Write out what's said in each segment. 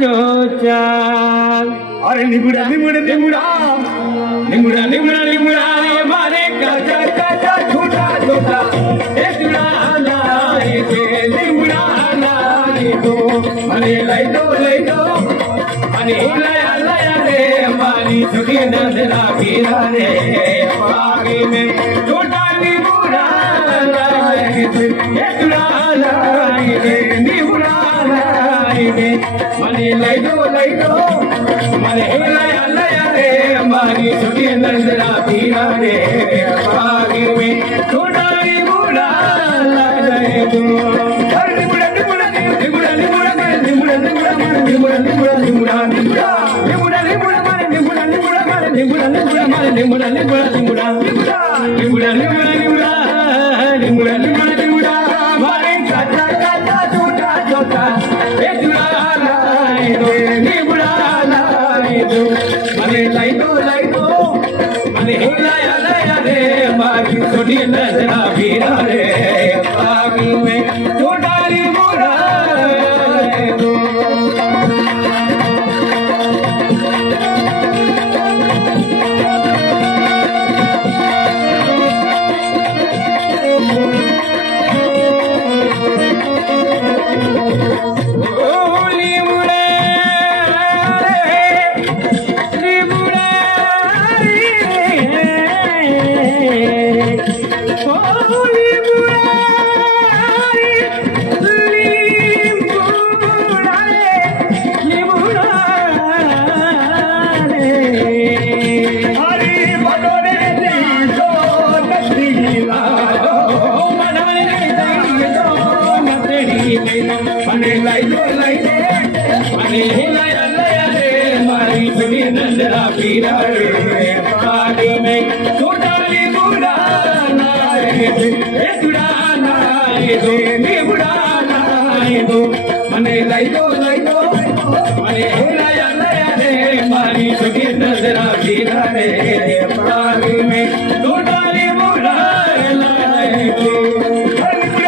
जोचा अरे निमुड़ा निमुड़ा निमुड़ा निमुड़ा निमुड़ा निमुड़ा मारे काचा काचा छोटा छोटा एक लाला ये निमुड़ा लाई दो अरे लाई दो अरे लाया लाया रे मारी छोटी नंदना पीरा रे बागी में छोटा निमुड़ा लाई दे एक लाला ये निमुड़ा लाई दे मने लाई दो मने लाया लाया रे मारी छोटी नंदना पीरा रे बागी में छोटा निमुड़ा लाई दो अरे निमुड़ा निमुड़ा निमुड़ा निमुड़ा निमुड़ा निमुड़ा निमुड़ा निमुड़ा निमुड़ा निमुड़ा निमुड़ा निमुड़ा मारे निमुड़ा निमुड़ा मारे निमुड़ा निमुड़ा मारे निमुड़ा निमुड़ा निमुड़ा निमुड़ा निमुड़ा निमुड़ा निमुड़ा निमुड़ा निमुड़ा मारे काचा काचा छोटा छोटा एक लाई दो निमुड़ा लाई दो मने लाई दो मने लाया लाया रे मारी छोटी नजरा पीरा रे बागी में छोटा निमुड़ा लाई दो पीरा रे बागी में छोटा निमुड़ा लाई दो निमुड़ा लाई दो मने लाई दो मने लाया लाया रे मारी छोटी नजरा पीरा रे बागी में छोटा निमुड़ा लाई दो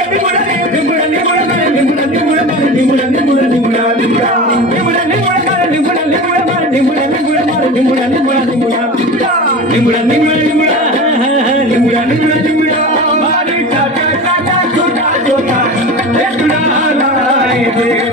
निमुड़ा निमुड़ा निमुड़ा निमुड़ा निमुड़ा निमुड़ा निमुड़ा निमुड़ा निमुड़ा निमुड़ा निमुड़ा निमुड़ा निमुड़ा निमुड़ा निमुड़ा निमुड़ा निमुड़ा निमुड़ा मारी काचा काचा छोटा छोटा एक लाई दे